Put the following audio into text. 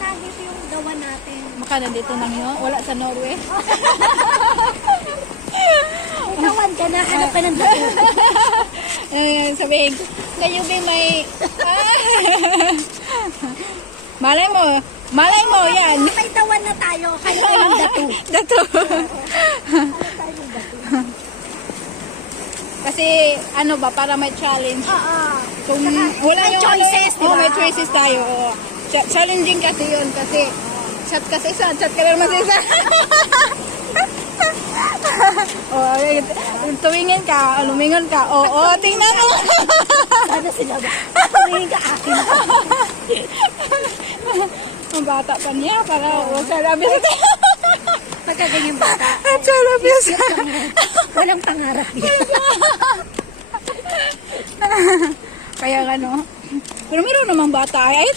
nandito yung gawa natin. Baka nandito nang yun. Wala sa Norway. Tawan ka na, hanap ka ng dato. Sabihin ko, kayo ba may... Malay mo yan. May tawan na tayo, kaya tayong dato. Dato. Tayong dato. Kasi ano ba, para may challenge. Oo. Kung Saka, wala may yung choices, ano, di ba? may choices tayo. Oo. Challenging kasi yun kasi chat kasi isa, chat ka lang mas isa. Tuwingin ka, lumingon ka. Oo, tingnan mo. Sana sila ba? Tumingin ka akin. Ang bata pa niya, para sarabis. Pagka ganyan bata. Sarabis. Walang pangarap yan. Kaya ano, pero meron namang bata. Ay,